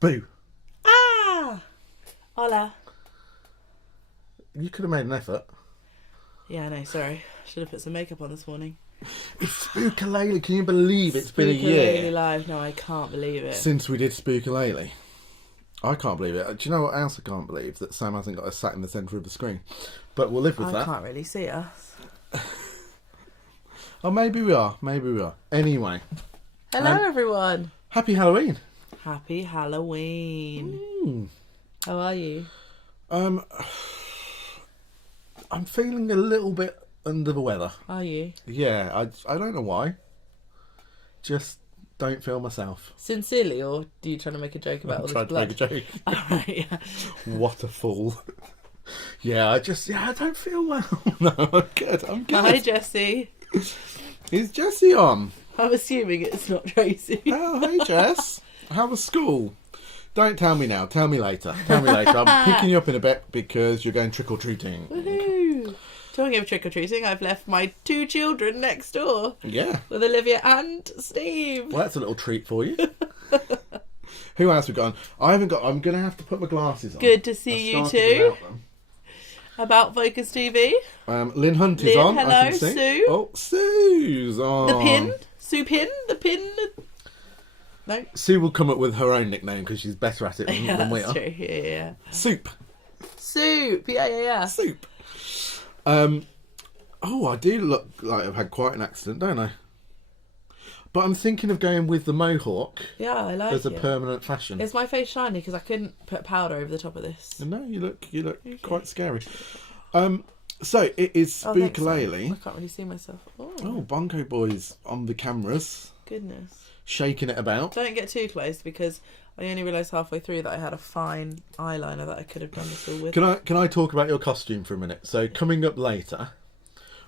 Boo. Ah! Hola. You could have made an effort. Yeah, I know, sorry. Should have put some makeup on this morning. It's Spookulele. Can you believe it's been a Spookulele year live. No, I can't believe it. since we did Spookulele? I can't believe it. Do you know what else I can't believe? That Sam hasn't got us sat in the centre of the screen. But we'll live with that. I can't really see us. Oh, maybe we are. Maybe we are. Anyway. Hello, everyone. Happy Halloween. Happy Halloween. How are you? I'm feeling a little bit under the weather. Are you? Yeah, I don't know why. Just don't feel myself. Sincerely, or do you trying to make a joke about all this blood? Tried to make a joke. Oh, right, yeah. What a fool. I don't feel well. No, I'm good. Hi, Jessie. Is Jessie on? I'm assuming it's not Tracy. Oh, hey, Jess. How was school? Don't tell me now. Tell me later. I'm picking you up in a bit because you're going trick-or-treating. Woohoo! Talking of trick-or-treating, I've left my 2 children next door. Yeah. With Olivia and Steve. Well, that's a little treat for you. Who else we got on? I'm going to have to put my glasses on. Good to see you too. About Focus TV. Lynn Hunt is on. Hello, I can see. Sue. Oh, Sue's on. The pin. Sue Pin. The pin. No. Sue will come up with her own nickname because she's better at it than we are. That's true. Yeah. Soup. Soup. Yeah. Soup. Oh, I do look like I've had quite an accident, don't I? But I'm thinking of going with the mohawk. Yeah, I like it. As a permanent fashion. Is my face shiny because I couldn't put powder over the top of this? No, you look okay. Quite scary. So it is Spookulele. I can't really see myself. Oh, Bongo Boy's on the cameras. Goodness. Shaking it about. Don't get too close because I only realised halfway through that I had a fine eyeliner that I could have done this all with. Can I talk about your costume for a minute? So coming up later,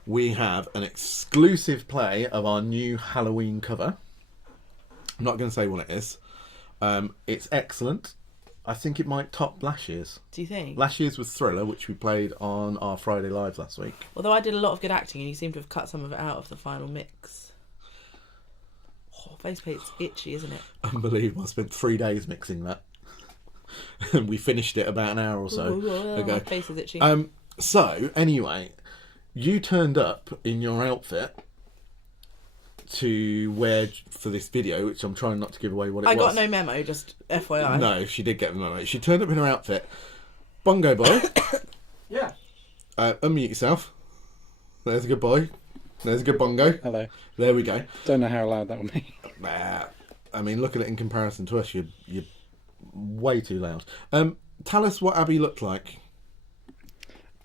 we have an exclusive play of our new Halloween cover. I'm not going to say what it is. It's excellent. I think it might top last year's. Do you think? Last year's was Thriller, which we played on our Friday Live last week. Although I did a lot of good acting and you seem to have cut some of it out of the final mix. Oh, face paint's itchy, isn't it? Unbelievable. I spent 3 days mixing that. And we finished it about an hour or so ago. My face is itchy. So, anyway, you turned up in your outfit to wear for this video, which I'm trying not to give away what it was. I got no memo, just FYI. No, she did get the memo. She turned up in her outfit. Bongo Boy. Yeah. Unmute yourself. There's a good boy. There's a good bongo. Hello. There we go. Don't know how loud that will be. I mean, look at it in comparison to us. You're way too loud. Tell us what Abby looked like.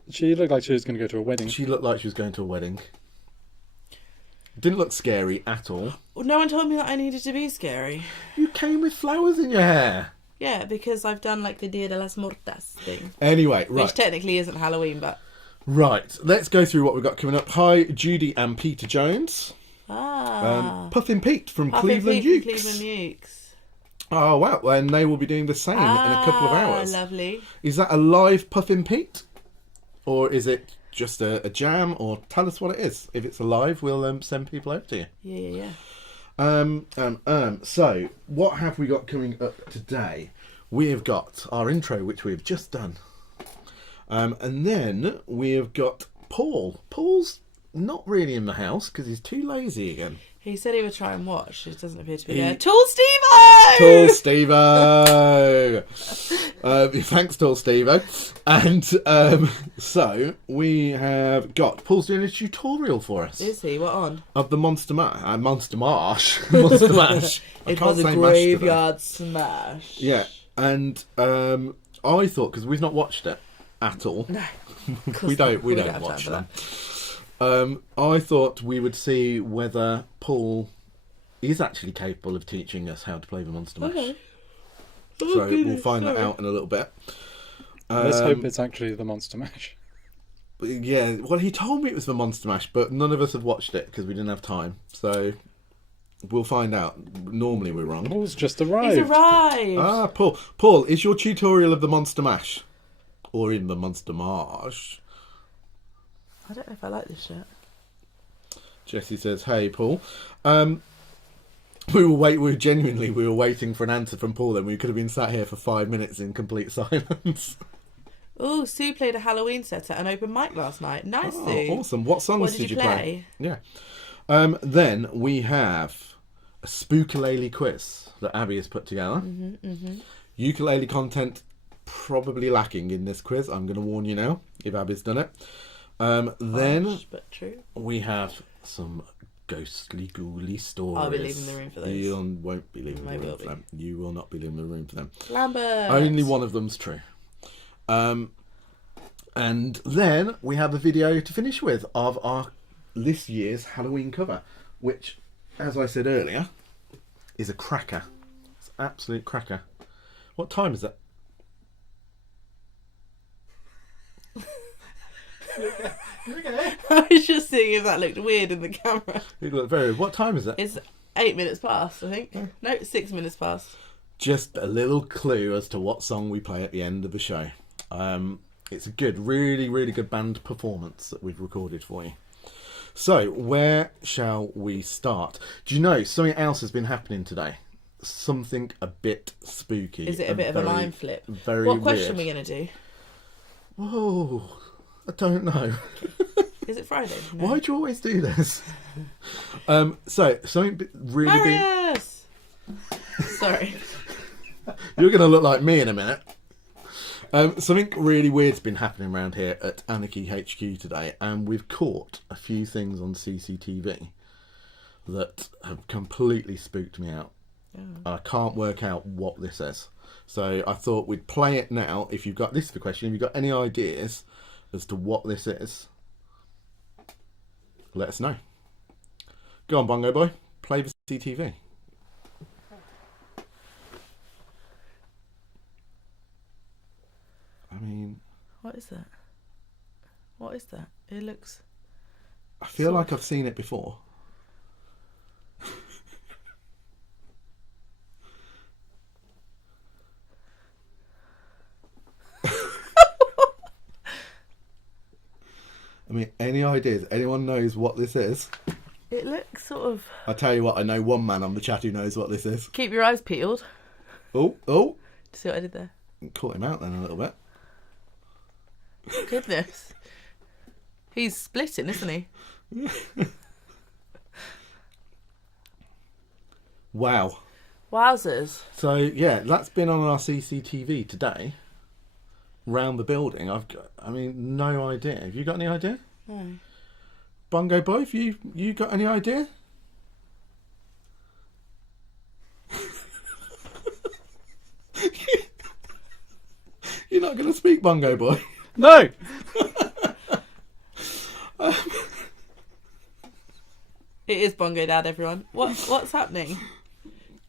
She looked like she was going to go to a wedding. She looked like she was going to a wedding. Didn't look scary at all. Well, no one told me that I needed to be scary. You came with flowers in your hair. Yeah, because I've done like the Dia de las Muertas thing. Anyway, right. Which technically isn't Halloween, but... Right, let's go through what we've got coming up. Hi, Judy and Peter Jones. Puffin Pete from Cleveland Ukes. Oh, wow. And they will be doing the same in a couple of hours. Lovely. Is that a live Puffin Pete? Or is it just a jam? Or tell us what it is. If it's alive, we'll send people over to you. Yeah. So, what have we got coming up today? We have got our intro, which we've just done. And then we have got Paul. Paul's not really in the house because he's too lazy again. He said he would try and watch. It doesn't appear to be there. Tall Steve-O! Tall Steve-O! Thanks, Tall Steve-O. And so we have got... Paul's doing a tutorial for us. Is he? What on? Of the Monster Mash. Monster Mash. Monster Mash. It was a graveyard smash. Yeah. And I thought, because we've not watched it at all. No. we don't watch them. I thought we would see whether Paul is actually capable of teaching us how to play the Monster Mash. Okay. So we'll find that out in a little bit. Let's hope it's actually the Monster Mash. Yeah, well, he told me it was the Monster Mash, but none of us have watched it because we didn't have time. So we'll find out. Normally we're wrong. Paul's just arrived. He's arrived. Ah, Paul. Paul, is your tutorial of the Monster Mash? Or in the Monster Mash? I don't know if I like this shirt. Jessie says, hey, Paul. We were waiting for an answer from Paul. Then we could have been sat here for 5 minutes in complete silence. Oh, Sue played a Halloween set at an open mic last night. Nice, Oh, Sue. awesome! What songs What did you play? Yeah. Then we have a Spookulele quiz that Abby has put together. Ukulele content probably lacking in this quiz. I'm going to warn you now if Abby's done it. Then Harsh, but true. we have some ghostly, ghouly stories. I'll be leaving the room for those. You won't be leaving I the room will for be. them. You will not be leaving the room for them. Lambert. Only one of them's true. And then we have a video to finish with of our this year's Halloween cover, which, as I said earlier, is a cracker. It's an absolute cracker. What time is it? I was just seeing if that looked weird in the camera. It looked very. What time is it? It's 8 minutes past, I think. No, it's 6 minutes past. Just a little clue as to what song we play at the end of the show. It's a good, really, really good band performance that we've recorded for you. So, where shall we start? Do you know, something else has been happening today. Something a bit spooky. Is it a bit of a line flip? Very What question weird. are we going to do? Whoa, I don't know. Is it Friday? No. Why do you always do this? So, something really big. Marius! Sorry. You're going to look like me in a minute. Something really weird's been happening around here at Anarchy HQ today, and we've caught a few things on CCTV that have completely spooked me out. Oh. I can't work out what this is. So I thought we'd play it now. If you've got this is the question, if you've got any ideas as to what this is, let us know. Go on, Bongo Boy. Play the CCTV. I mean, What is that? What is that? It looks... I feel like I've seen it before. I mean, any ideas? Anyone knows what this is? It looks sort of... I tell you what, I know one man on the chat who knows what this is. Keep your eyes peeled. Oh, See what I did there? caught him out then a little bit. Goodness. He's splitting, isn't he? Wow. Wowzers. So yeah, that's been on our CCTV today. Round the building. No idea. Have you got any idea? No. Bongo Boy, have you got any idea? You're not going to speak, Bongo Boy? No! It is Bongo Dad, everyone. What's happening?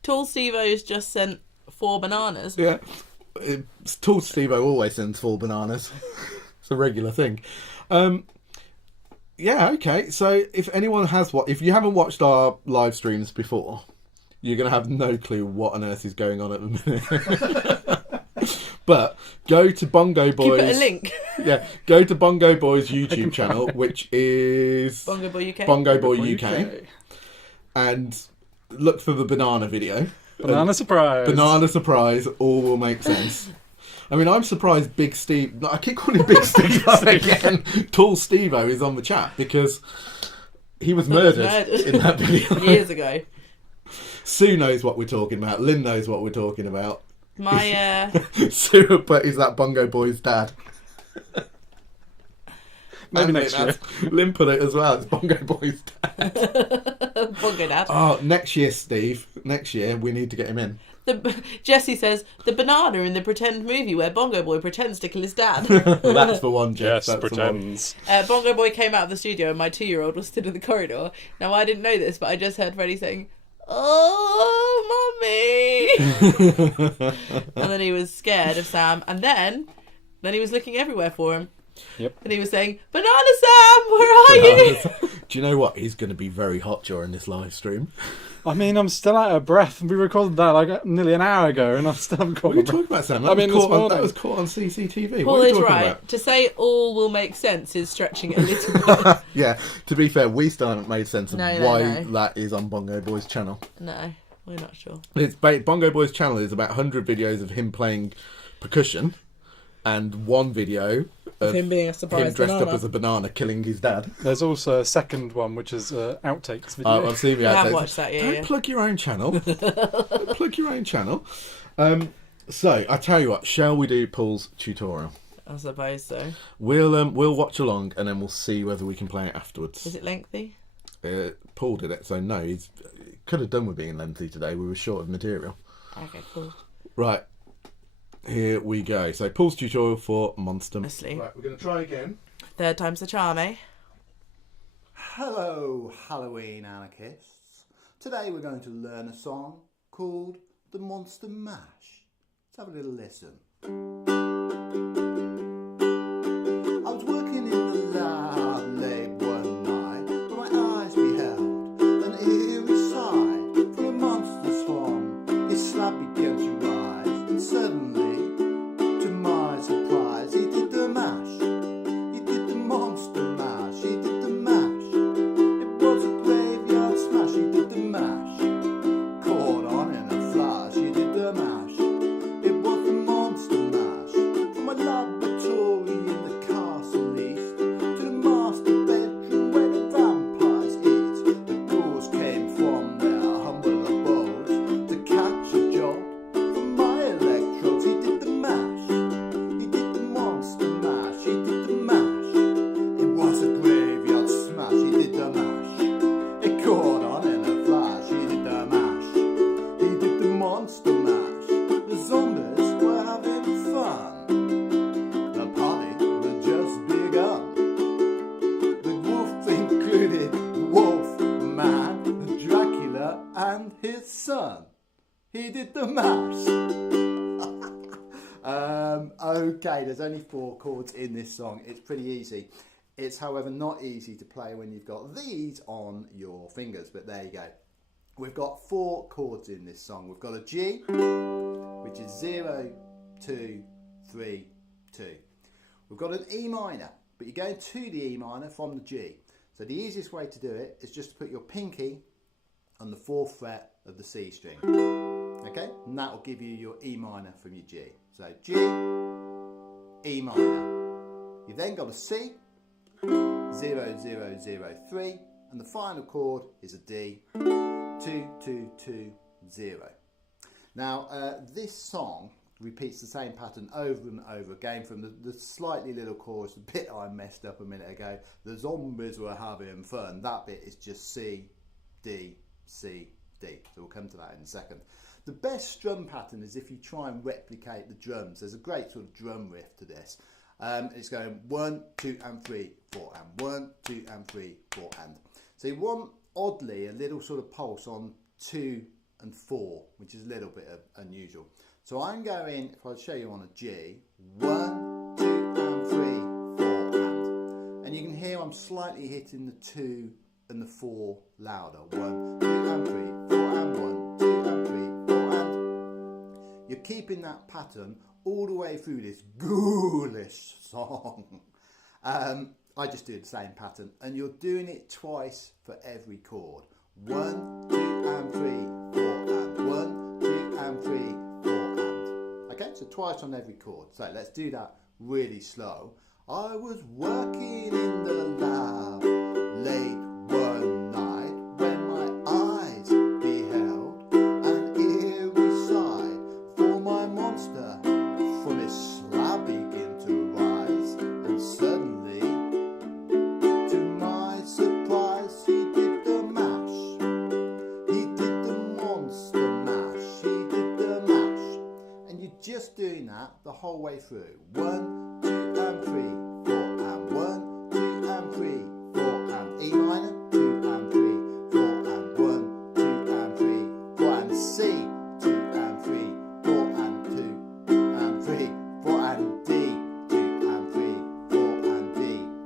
Tall Steve-O's just sent 4 bananas. Yeah. Tall Steve-O always sends 4 bananas. It's a regular thing. Yeah, okay. So if anyone has if you haven't watched our live streams before, you're going to have no clue what on earth is going on at the minute. But go to Bongo Boys. Can you put a link? Yeah, go to Bongo Boys YouTube channel, which is Bongo Boy UK. Bongo Boy UK, and look for the banana video. Banana surprise. Banana surprise. All will make sense. I mean, I'm surprised Big Steve... I keep calling him Big Steve again. Tall Steve-O is on the chat because he was murdered in that video. Years ago. Sue knows what we're talking about. Lynn knows what we're talking about. My, Sue, but is that Bongo Boy's dad? Maybe And next year. Lynn put it as well. It's Bongo Boy's dad. Bongo Dad. Oh, next year, Steve. Next year, we need to get him in. Jesse says, the banana in the pretend movie where Bongo Boy pretends to kill his dad. That's the one, Jeff. Yes, That's pretends. Bongo Boy came out of the studio and my 2-year-old was stood in the corridor. Now, I didn't know this, but I just heard Freddie saying, "Oh, Mummy!" And then he was scared of Sam. And then he was looking everywhere for him. Yep. And he was saying, "Banana Sam, where are you?" Do you know what? He's going to be very hot during this live stream. I mean, I'm still out of breath. We recorded that like nearly an hour ago, and I still haven't caught What are you my breath. talking about, Sam? I mean, this morning. That was caught on CCTV. Paul what are you is talking right. about? To say all will make sense is stretching it a little bit. Yeah, to be fair, we still haven't made sense of No, why no. that is on Bongo Boy's channel. No. We're not sure. It's Bongo Boy's channel is about 100 videos of him playing percussion, and one video of him being a him surprise dressed banana. up as a banana killing his dad. There's also a second one, which is outtakes video. Oh, I've seen the I have outtakes. watched that, yeah. Don't plug your own channel. Don't plug your own channel. So I tell you what, shall we do Paul's tutorial? I suppose so. We'll watch along and then we'll see whether we can play it afterwards. Is it lengthy? Paul did it, so no, he could have done with being lengthy today. We were short of material. Okay, cool. Right, here we go. So Paul's tutorial for Monster. Honestly. Right, we're going to try again. Third time's the charm, eh? Hello, Halloween anarchists. Today we're going to learn a song called The Monster Mash. Let's have a little listen. I was working in the lab late one night when my eyes beheld an eerie sight. From a monster's form, his slab began to rise, and suddenly, to my surprise, he did the mash. He did the monster mash. He did the mash. It was a graveyard smash. He did the mash. Caught on in a flash. He did the mash. It was the monster mash. From my laboratory in the castle east to the master bedroom where the vampires eat. The ghouls came from their humble abodes to catch a jolt from my electrodes. He did the mash. He did the monster mash. He did the mash. It was a graveyard smash. He did the mash. It caught on in a flash. He did the mash. He did the monster mash. The zombies were having fun. The party had just begun. The wolves included Wolfman, Dracula, and his son. He did the mash. Okay, there's only 4 chords in this song. It's pretty easy. It's, however, not easy to play when you've got these on your fingers, but there you go. We've got 4 chords in this song. We've got a G, which is 0, 2, 3, 2. We've got an E minor, but you're going to the E minor from the G. So the easiest way to do it is just to put your pinky on the 4th fret of the C string. Okay, and that will give you your E minor from your G. So G, E minor. You've then got a C, 0, 0, 0, 3, and the final chord is a D, 2, 2, 2, 0. Now, this song repeats the same pattern over and over again from the slightly little chorus, the bit I messed up a minute ago. The zombies were having fun. That bit is just C, D, C, D. So we'll come to that in a second. The best strum pattern is if you try and replicate the drums. There's a great sort of drum riff to this. It's going 1, 2 and 3, 4 and 1, 2 and 3, 4 and. So you want, oddly, a little sort of pulse on 2 and 4, which is a little bit unusual. So I'm going, if I show you on a G, 1, 2 and 3, 4 and you can hear I'm slightly hitting the 2 and the 4 louder. 1, 2 and 3, 4 and 1, 2 and 3, 4 and. You're keeping that pattern all the way through this ghoulish song. I just do the same pattern, and you're doing it twice for every chord. 1, 2 and 3, 4 and 1, 2 and 3, 4 and. Okay, so twice on every chord. So let's do that really slow. I was working in the lab late one night when my eyes beheld an eerie sight. For my monster from his slab began to rise, and suddenly, to my surprise, he did the mash. He did the monster mash. He did the mash. And you're just doing that the whole way through. 1, 2 and 3, 4 and 1, 2 and 3, 4 and E minor, 2 and 3, 4 and 1, 2 and 3, 4 and C, 2 and 3, 4 and 2 and 3, 4 and D, 2 and 3, 4 and D,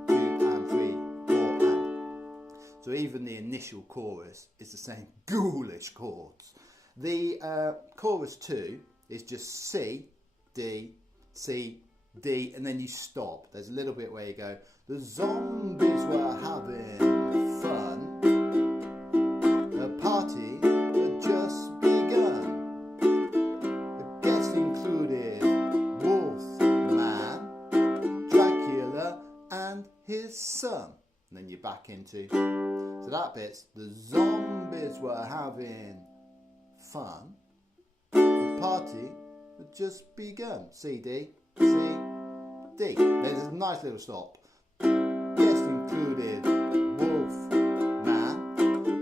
2 and 3, 4 and. So even the initial chorus is the same ghoulish chords. The chorus 2 is just C, D, C, D, and then you stop. There's a little bit where you go, the zombies were having fun. The party had just begun. back into. So that bit's the zombies were having fun. The party had just begun. CD, C, D. There's a nice little stop. Guests included Wolfman,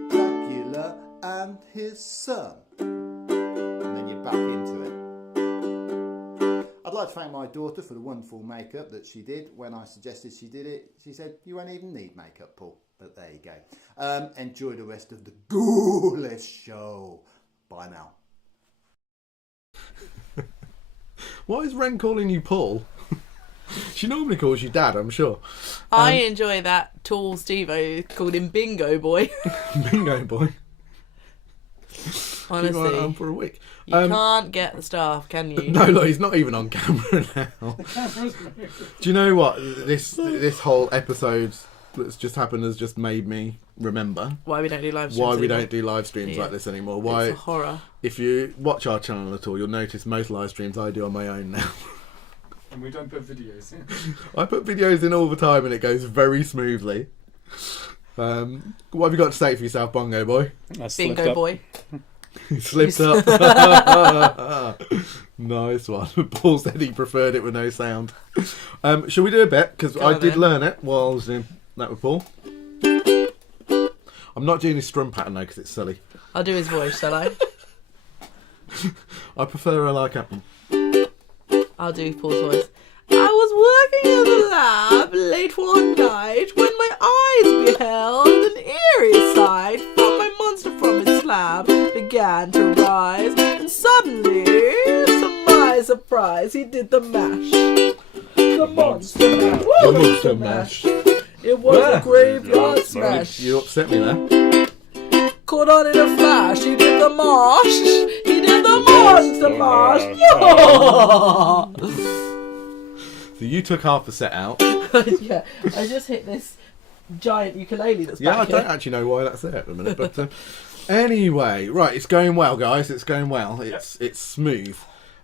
Dracula, and his son. And then you're back into it. I'd like to thank my daughter for the wonderful makeup that she did. When I suggested she did it, she said, "You won't even need makeup, Paul." But there you go. Enjoy the rest of the ghoulish show. Bye now. Why is Ren calling you Paul? She normally calls you Dad, I'm sure. I enjoy that tall Steve-O called him Bingo Boy. Bingo boy. Honestly. Keep an eye on for a week. You can't get the staff, can you? No, look, he's not even on camera now. Do you know what? This whole episode that's just happened has just made me remember Why we don't do live streams why we anymore. don't do live streams like this anymore. Why? It's a horror. If you watch our channel at all, you'll notice most live streams I do on my own now. And we don't put videos in. I put videos in all the time and it goes very smoothly. What have you got to say for yourself, Bongo Boy? Bingo Boy. He slipped up. Nice one. Paul said he preferred it with no sound. Shall we do a bit? Because I did learn it while I was doing that with Paul. I'm not doing his strum pattern though because it's silly. I'll do his voice, shall I? I prefer a like apple. I'll do Paul's voice. I was working in the lab late one night when my eyes beheld an eerie sight. From my monster from its slab began to rise, and suddenly, to my surprise, he did the mash. The monster mash. The monster mash. It was a graveyard smash. You upset me there. Caught on in a flash, he did the mosh. He did the monster mash. So you took half the set out. Yeah, I just hit this giant ukulele that's Yeah, I back don't here. actually know why that's there at the minute. But anyway, right, it's going well, guys. It's going well. It's smooth.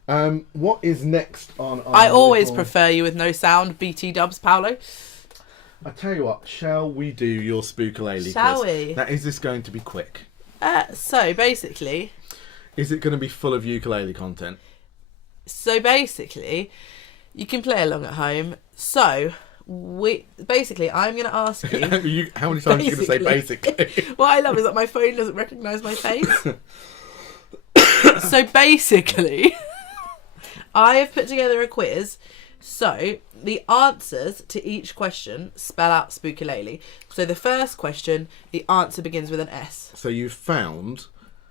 What is next on our I always little- prefer you with no sound. BT dubs, Paolo. I tell you what, shall we do your Spookulele Shall quiz? we? Now, is this going to be quick? So basically, Is it going to be full of ukulele content? you can play along at home. So I'm going to ask you. How many times are you going to say basically? What I love is that my phone doesn't recognise my face. So basically, I have put together a quiz. So the answers to each question spell out Spookulele. So the first question, the answer begins with an S. So you've found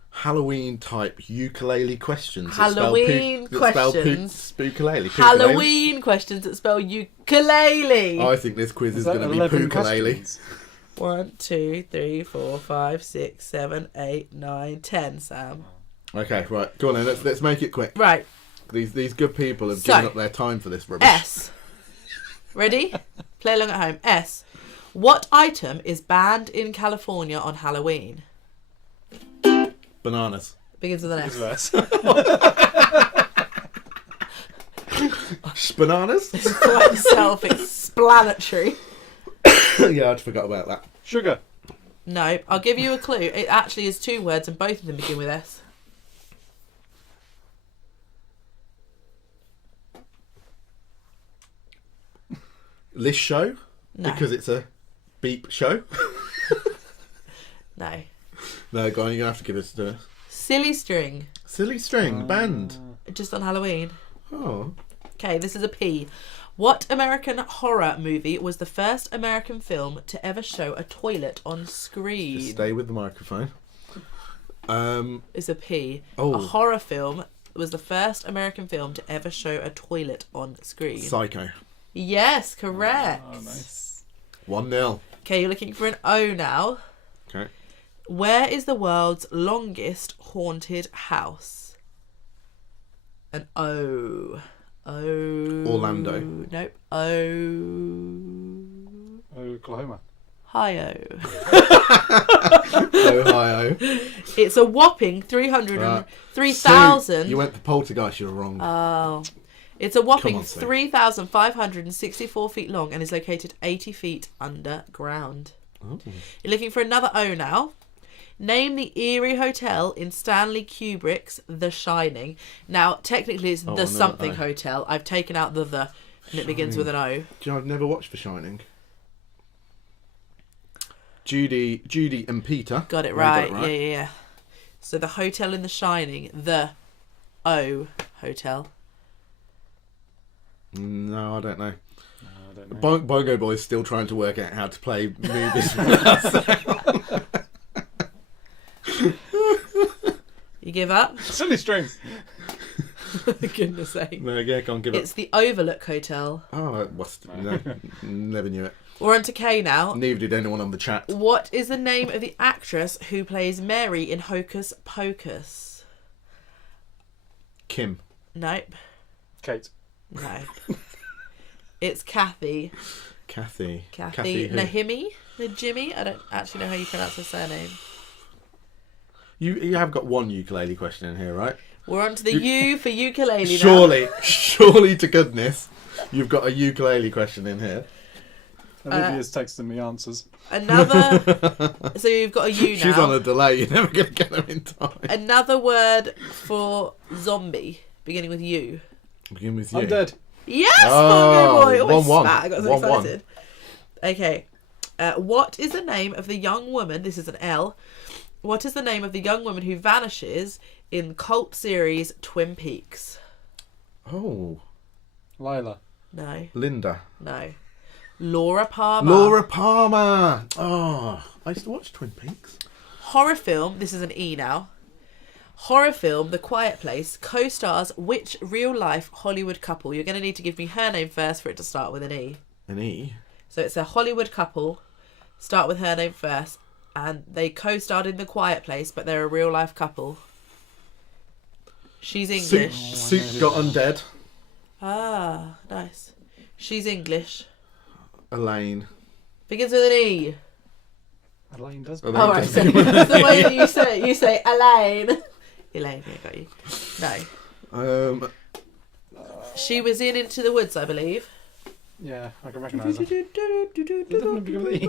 Halloween type ukulele questions. Halloween questions. Spookulele. Halloween questions that spell ukulele. I think this quiz is going to be Pookulele. 1, 2, 3, 4, 5, 6, 7, 8, 9, 10, Sam. Okay, right. Go on then. Let's make it quick. Right. These good people have given up their time for this rubbish. S. Ready? Play along at home. S. What item is banned in California on Halloween? Bananas. Begins with an S. Bananas? It's quite self-explanatory. Yeah, I'd forgot about that. Sugar. No, I'll give you a clue. It actually is 2 words and both of them begin with S. This show? No. Because it's a beep show? No. No, go on, you're going to have to give us the Silly String. Silly String, the band. Just on Halloween. Oh. Okay, this is a P. What American horror movie was the first American film to ever show a toilet on screen? Just stay with the microphone. Is a P. Oh. A horror film was the first American film to ever show a toilet on screen. Psycho. Yes, correct. Oh, nice. 1-0. Okay, you're looking for an O now. Okay. Where is the world's longest haunted house? An O. Orlando. Nope. Oklahoma. Ohio. Ohio. It's a whopping 3,000. You went for Poltergeist, you were wrong. Oh. It's a whopping Come on, Sue. 3,564 feet long and is located 80 feet underground. Oh. You're looking for another O now. Name the eerie hotel in Stanley Kubrick's The Shining. Now, technically, it's the something hotel. I've taken out the, and it begins with an O. Do you know, I've never watched The Shining. Judy and Peter. Got it right. Yeah. So the hotel in The Shining, the O hotel. No, I don't know. I don't know. Bongo Boy's still trying to work out how to play movies without sound. You give up? Silly string. For goodness sake. No, yeah, go on, give it. It's the Overlook Hotel. Oh, it must. No, never knew it. We're on to K now. Neither did anyone on the chat. What is the name of the actress who plays Mary in Hocus Pocus? Kim. Nope. Kate. No. It's Kathy. Kathy who? Najimy? I don't actually know how you pronounce her surname. You have got one ukulele question in here, right? We're on to the U for ukulele now. Surely to goodness, you've got a ukulele question in here. Olivia's texting me answers. Another. So you've got a U now. She's on a delay. You're never going to get them in time. Another word for zombie, beginning with U. Begin with you. I'm dead. Yes, Bongo Boy. Oh, 1-1. I got so 1-1. excited. Okay. What is the name of the young woman? This is an L. What is the name of the young woman who vanishes in cult series Twin Peaks? Oh, Lila. No. Linda. No. Laura Palmer. Laura Palmer. Oh, I used to watch Twin Peaks. Horror film. This is an E now. Horror film The Quiet Place co-stars which real-life Hollywood couple? You're going to need to give me her name first for it to start with an E. An E. So it's a Hollywood couple. Start with her name first. And they co-starred in The Quiet Place, but they're a real-life couple. She's English. Soup got undead. Ah, nice. She's English. Elaine. Begins with an E. Elaine does. Elaine Oh, right. does So that's the way that you say it. You say Elaine. Elaine, yeah, got you. No. She was in Into the Woods, I believe. Yeah, I can recognise her. Doesn't begin with E.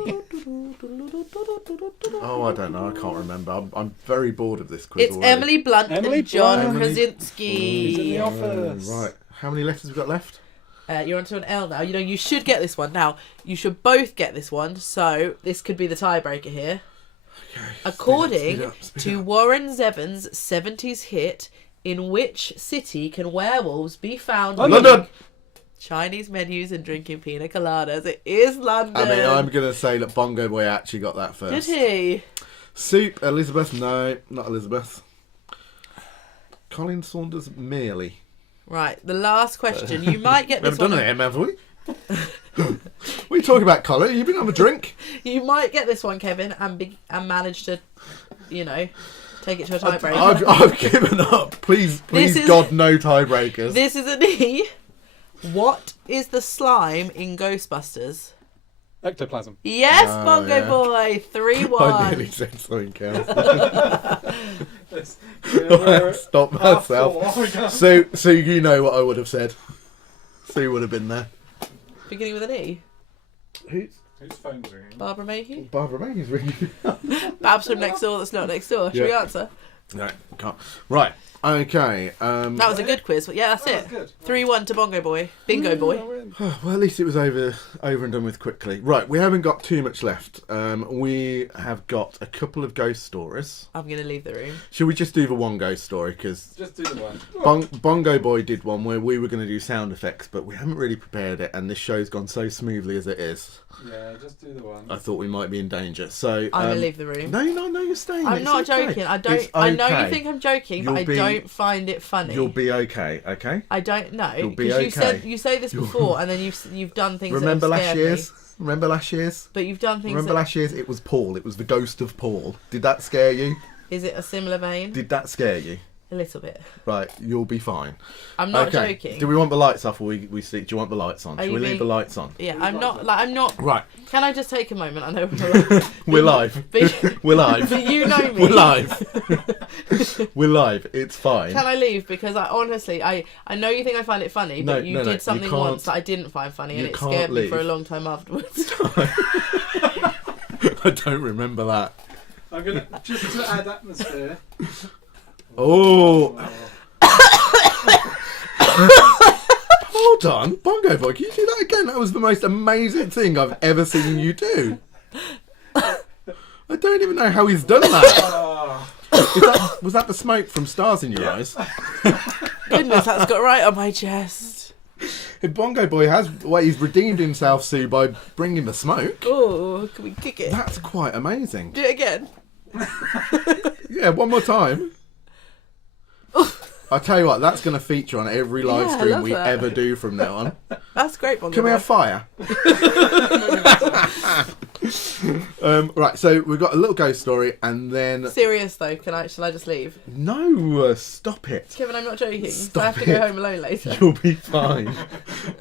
Oh, I don't know. I can't remember. I'm very bored of this quiz It's already. Emily Blunt Emily and John Blunt. Krasinski. She's in the office. Right. How many letters have we got left? You're onto an L now. You know, you should get this one. Now, you should both get this one, so this could be the tiebreaker here. Okay. According Speed to up. Warren Zevon's 70s hit, in which city can werewolves be found? London. Chinese menus and drinking pina coladas. It is London. I mean, I'm going to say that Bongo Boy actually got that first. Did he? Soup, Elizabeth. No, not Elizabeth. Colin Saunders, merely. Right, the last question. You might get We this haven't one. done it, have we? What are you talking about, Colin? You've been on a drink? You might get this one, Kevin, and manage to, take it to a tiebreaker. I've given up. Please, is- God, no tiebreakers. This is an E. What is the slime in Ghostbusters? Ectoplasm. Yes, Oh, Bongo yeah. Boy. 3-1. I nearly said something else. Stop myself. So you know what I would have said. Sue would have been there. Beginning with an E. Who's Whose phone's ringing? Barbara Mayhew. Barbara Mayhew's ringing? Babs from next door that's not next door. Should we Yeah. answer? No, can't. Right. Okay. That was a good quiz, but yeah, that's it. Good. 3-1 to Bongo Boy. Bingo Boy. Well, at least it was over and done with quickly. Right, we haven't got too much left. We have got a couple of ghost stories. I'm going to leave the room. Should we just do the one ghost story? Because Just do the one. Bongo Boy did one where we were going to do sound effects, but we haven't really prepared it, and this show's gone so smoothly as it is. Yeah, just do the one. I thought we might be in danger. So I'm going to leave the room. No, you're staying. I'm It's not okay. joking. It's I know you okay. think I'm joking, but You'll I be- don't find it funny. You'll be okay. Okay. I don't know. You'll be Because okay. you say this before, and then you've done things. Remember that have last scared year's? Me. Remember last year's? But you've done things. Remember that, last year's? It was Paul. It was the ghost of Paul. Did that scare you? Is it a similar vein? Did that scare you? A little bit. Right, you'll be fine. I'm not okay. joking. Do we want the lights off, or we see? Do you want the lights on? Are Should you we leave being- the lights on? Yeah, I'm not. Right, Can I just take a moment? I know we're live. we're live. But, We're live. but you know me. We're live. We're live. It's fine. Can I leave? Because I honestly, I know you think I find it funny, but you No, did you something can't- once that I didn't find funny, and you it can't scared me leave. for a long time afterwards. I don't remember that. I'm gonna just to add atmosphere. Oh. Hold on, Bongo Boy, can you do that again? That was the most amazing thing I've ever seen you do. I don't even know how he's done that. Was that the smoke from stars in your eyes? Goodness, that's got right on my chest. Bongo Boy he's redeemed himself, Sue, by bringing the smoke. Oh, can we kick it? That's quite amazing. Do it again. Yeah, one more time. I'll tell you what, that's going to feature on every live Yeah, I stream love we that. ever do from now on. That's great, Bongo Can we Boy. have fire? Right, so we've got a little ghost story, and then... Serious though, shall I just leave? No, stop it. Kevin, I'm not joking. Stop I have to it. go home alone later. You'll be fine.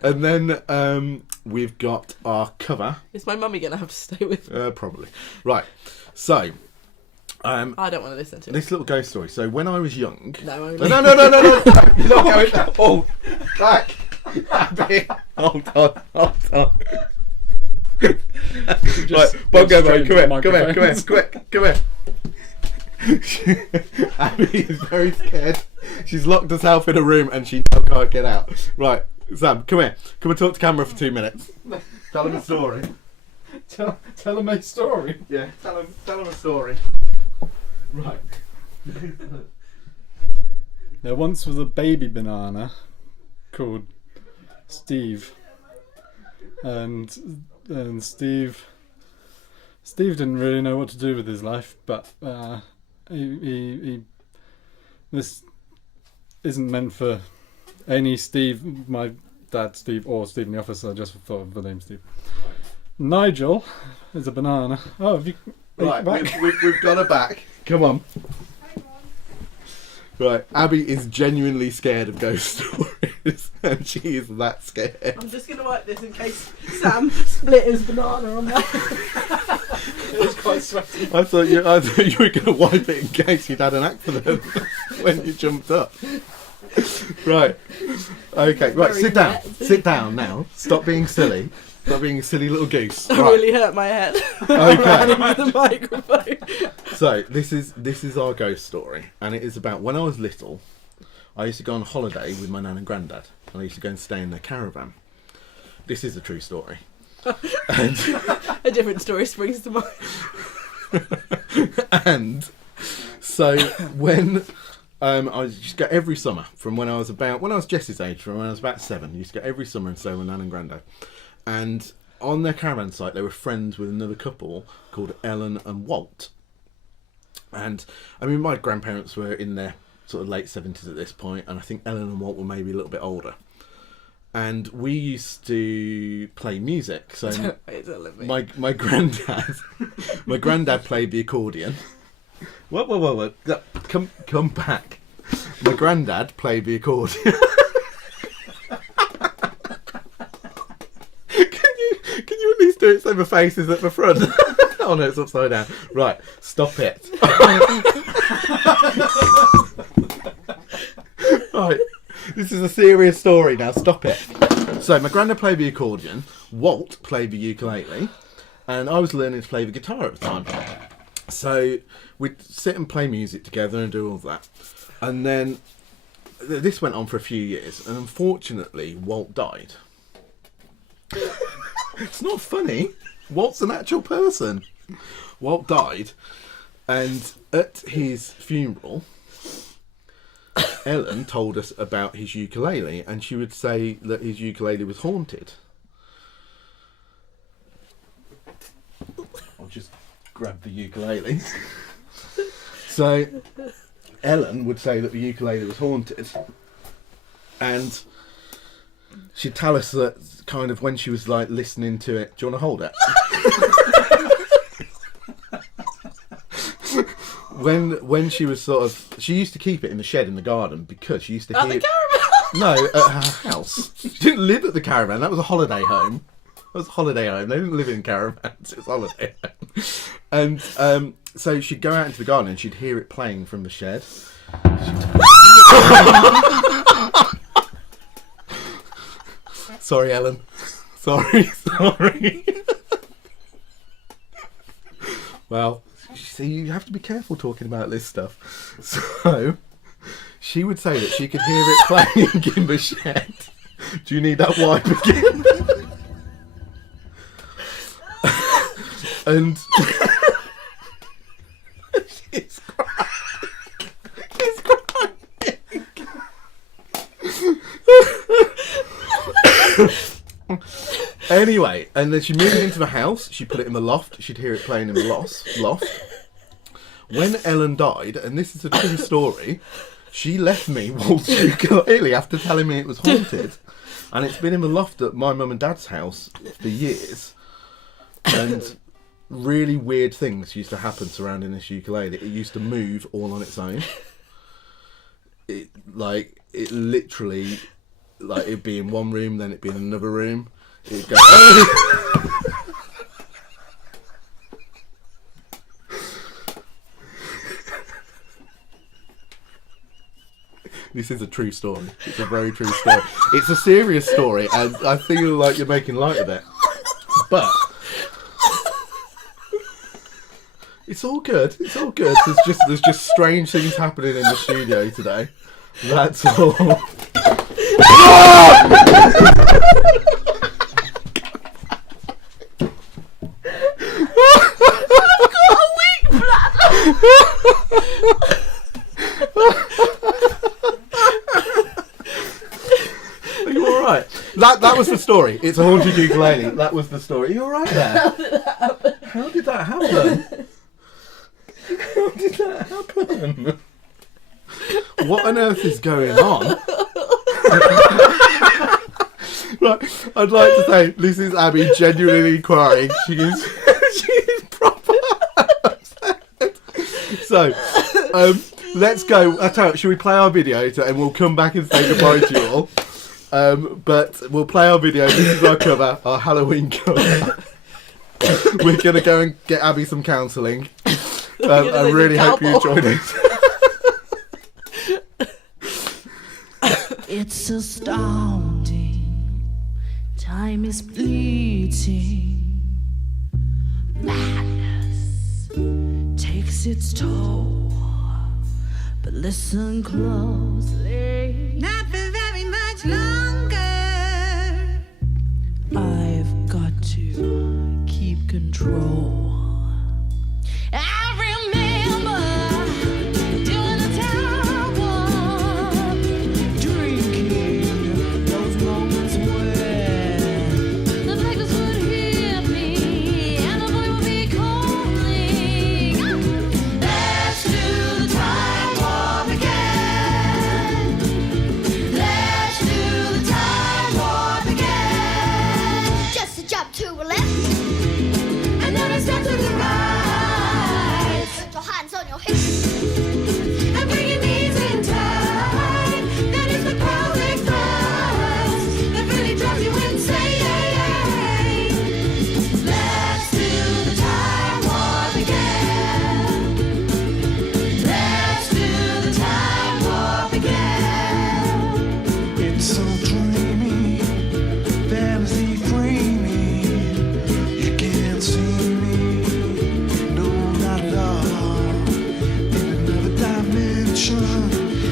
And then we've got our cover. Is my mummy going to have to stay with me? Probably. Right, so... I don't want to listen to it. this little ghost story. So when I was young... No, I'm No. You're not going there. Oh, back. Abby. Hold on. Right, Bongo Boy, come here, quick, come here. Abby is very scared. She's locked herself in a room and she now can't get out. Right, Sam, come here. Come and talk to camera for 2 minutes. Tell him a story. Tell him a story. Yeah, tell him a story. Right. There once was a baby banana called Steve, and Steve didn't really know what to do with his life, but he this isn't meant for any Steve, my dad Steve, or Steve in the office. I just thought of the name Steve. Nigel is a banana. Oh, have you? Right, we've got her back. Come on. Right, Abby is genuinely scared of ghost stories, and she is that scared. I'm just going to wipe this in case Sam split his banana on that. It was quite sweaty. I thought you were going to wipe it in case you'd had an accident when you jumped up. Right. Okay. Right. Very Sit down. wet. Sit down now. Stop being silly. Stop being a silly little goose. That Right. really hurt my head. Okay. Into the microphone. So this is our ghost story, and it is about when I was little. I used to go on holiday with my nan and granddad, and I used to go and stay in their caravan. This is a true story. And A different story springs to mind. and so when I used to go every summer from when I was Jess's age, from when I was about 7, I used to go every summer and stay with Nan and Grandad. And on their caravan site, they were friends with another couple called Ellen and Walt. And I mean, my grandparents were in their sort of late 70s at this point, and I think Ellen and Walt were maybe a little bit older. And we used to play music. So my granddad played the accordion. What? Come back. My granddad played the accordion. Can you at least do it so the face is at the front? Oh no, it's upside down. Right, stop it. Right, this is a serious story now. Stop it. So my granddad played the accordion, Walt played the ukulele, and I was learning to play the guitar at the time. So we'd sit and play music together and do all that. And then this went on for a few years, and unfortunately Walt died. It's not funny. Walt's an actual person. Walt died, and at his funeral, Ellen told us about his ukulele, and she would say that his ukulele was haunted. I'll just grab the ukulele. So Ellen would say that the ukulele was haunted, and she'd tell us that kind of when she was like listening to it. Do you want to hold it? When she was she used to keep it in the shed in the garden because she used to At hear. the caravan. No, at her house. She didn't live at the caravan. That was a holiday home. That was a holiday home. They didn't live in caravans. It was a holiday home. And so she'd go out into the garden and she'd hear it playing from the shed. Sorry, Ellen. Sorry. Well, See, you have to be careful talking about this stuff. So, she would say that she could hear it playing in the shed. Do you need that wipe again? And she's crying. She's crying. Anyway, and then she moved it into the house. She put it in the loft. She'd hear it playing in the loft. When Ellen died, and this is a true story, she left me Walt's ukulele after telling me it was haunted. And it's been in the loft at my mum and dad's house for years. And really weird things used to happen surrounding this ukulele. It used to move all on its own. It literally, it'd be in one room, then it'd be in another room. It'd go, This is a true story. It's a very true story. It's a serious story, and I feel like you're making light of it. But it's all good. It's all good. There's just strange things happening in the studio today. That's all. Are you alright? That was the story. It's a haunted ukulele. That was the story. Are you alright there? How did that happen? How did that happen? What on earth is going on? Right, I'd like to say this is Abby genuinely crying. She's proper upset. So, let's go. I tell you, should we play our video and we'll come back and say goodbye to you all. But we'll play our video. This is our cover, our Halloween cover. We're gonna go and get Abby some counselling. I really hope you enjoyed it. It's astounding. Time is fleeting. Madness takes its toll. But listen closely. Not for very much longer. I've got to keep control. I remember doing the tower, drinking those moments when the beggars would hear me and the boy would be calling. Let's do the time warp again. Let's do the time warp again. Just a jump to a left, and then a step to the right. Put your hands on your hips and bring your knees in tight. That is the pelvic thrust that really drives you insane. Let's do the time warp again. Let's do the time warp again. It's so dreamy, fantasy dreamy. You can't see me, no, not at all. In another dimension,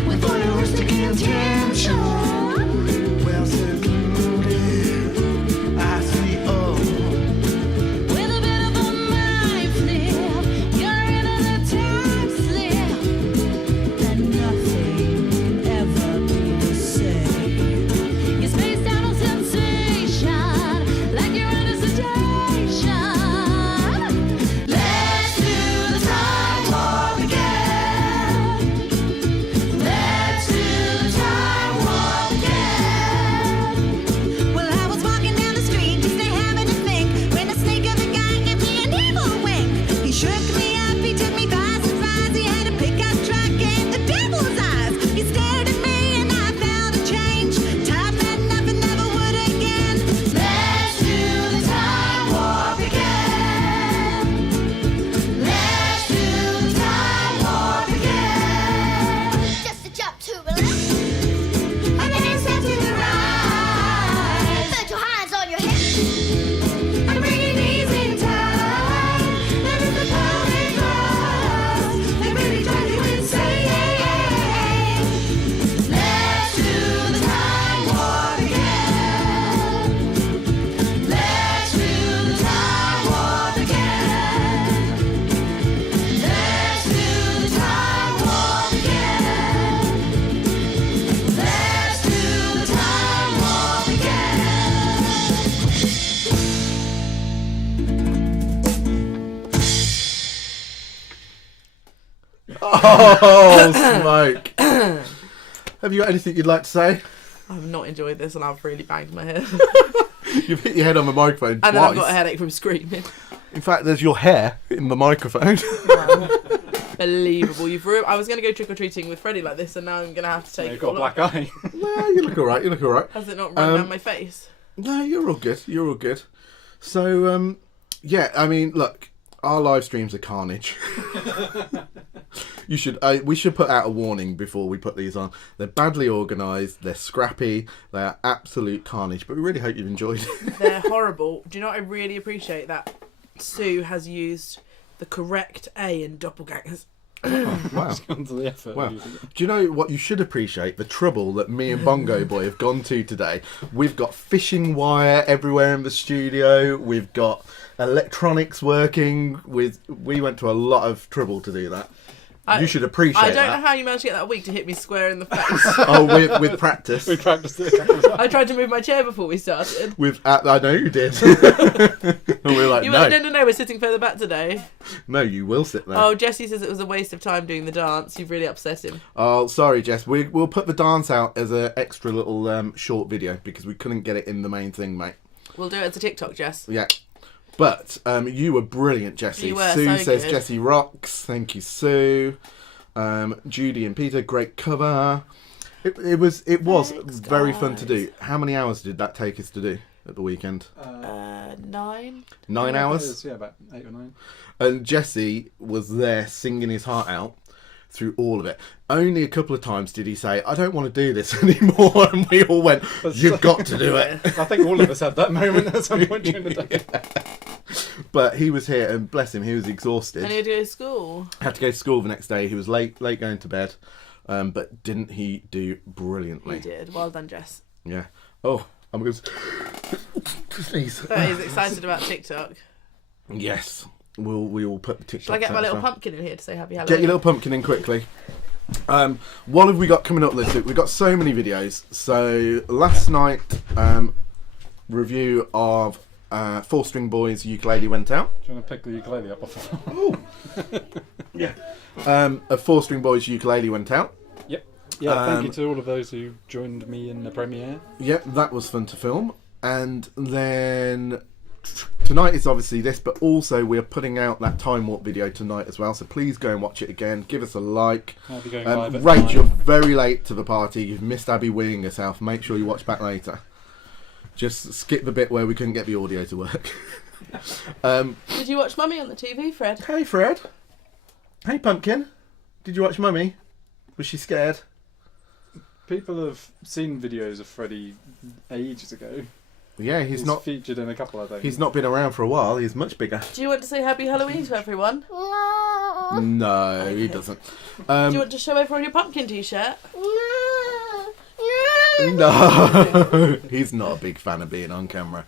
with voyeuristic intention. Well secluded, I see all. With a bit of a mind flip, you're in a time slip that nothing can ever be the same. You're spaced out on sensation, like you're under sedation. Let's do the time warp again. Let's do the time warp Oh, smoke. Have you got anything you'd like to say? I've not enjoyed this and I've really banged my head. You've hit your head on the microphone twice. And then I've got a headache from screaming. In fact, there's your hair in the microphone. Unbelievable. I was going to go trick-or-treating with Freddie like this and now I'm going to have to take You've it got a all black off. eye. No, you look alright, you look alright. Has it not run down my face? No, you're all good, you're all good. So, yeah, I mean, look, our live streams are carnage. We should put out a warning before we put these on. They're badly organised, they're scrappy, they are absolute carnage, but we really hope you've enjoyed it. They're horrible. Do you know what I really appreciate? That Sue has used the correct A in doppelgangers. Wow. Gone to the effort. Wow. Do you know what you should appreciate? The trouble that me and Bongo Boy have gone to today. We've got fishing wire everywhere in the studio. We've got electronics working. We went to a lot of trouble to do that. You should appreciate I don't that. know how you managed to get that wig to hit me square in the face. Oh, with practice. We practiced it. I tried to move my chair before we started. I know you did. And we were like, You no. went, no, we're sitting further back today. No, you will sit there. Oh, Jesse says it was a waste of time doing the dance. You've really upset him. Oh, sorry, Jess. We'll put the dance out as an extra little short video because we couldn't get it in the main thing, mate. We'll do it as a TikTok, Jess. Yeah. But you were brilliant, Jessie. You were Sue so says good. Jessie rocks. Thank you, Sue. Judy and Peter, great cover. It was Thanks, very fun to guys. do. How many hours did that take us to do at the weekend? 9. 9 hours? Yeah, about 8 or 9. And Jesse was there singing his heart out through all of it. Only a couple of times did he say, I don't want to do this anymore. And we all went, you've got to do it. I think all of us had that moment at some point during the day. But he was here, and bless him, he was exhausted. And you had to go to school. Had to go to school the next day. He was late going to bed. But didn't he do brilliantly? He did. Well done, Jess. Yeah. Oh, I'm going to sneeze. So he's excited about TikTok. Yes. We will put the TikTok. Shall I get my out little as well. pumpkin in here to say happy Halloween? Get your little pumpkin in quickly. What have we got coming up this week? We've got so many videos. So last night, review of 4-String Boys Ukulele went out. Do you want to pick the ukulele up off? Oh, yeah. A 4-String Boys Ukulele went out. Yep. Yeah, thank you to all of those who joined me in the premiere. Yep, that was fun to film. And then tonight is obviously this, but also we're putting out that Time Warp video tonight as well. So please go and watch it again. Give us a like. I'll be going live at Rach, 9. you're very late to the party. You've missed Abby weeing herself. Make sure you watch back later. Just skip the bit where we couldn't get the audio to work. Did you watch Mummy on the TV, Fred? Hey, Fred. Hey, Pumpkin. Did you watch Mummy? Was she scared? People have seen videos of Freddie ages ago. Yeah, he's not featured in a couple of things. He's not been around for a while. He's much bigger. Do you want to say happy Halloween to everyone? No, he doesn't. Do you want to show everyone your pumpkin t-shirt? No, he's not a big fan of being on camera.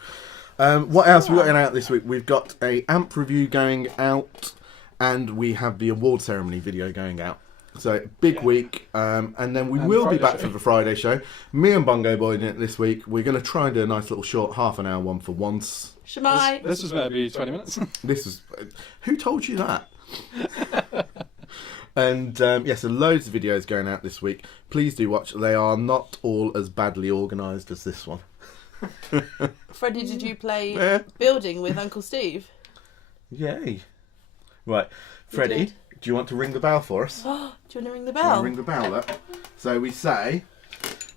What else we got going out this week? We've got a amp review going out, and we have the award ceremony video going out. So big week, and then we will be back for the Friday show. Me and Bongo Boy did it this week. We're going to try and do a nice little short half-an-hour one for once. Shemai. This was meant to be 20 minutes. This was... Who told you that? And so loads of videos going out this week. Please do watch. They are not all as badly organised as this one. Freddie, did you play building with Uncle Steve? Yay. Right. Freddie, do you want to ring the bell for us? Do you want to ring the Can I bell? ring the bell up? So we say,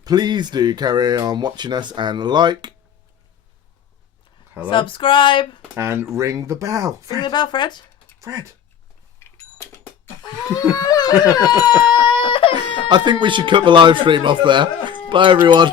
please do carry on watching us and like, hello, Subscribe. and ring the bell. Ring the bell, Fred. Fred. I think we should cut the live stream off there. Bye everyone.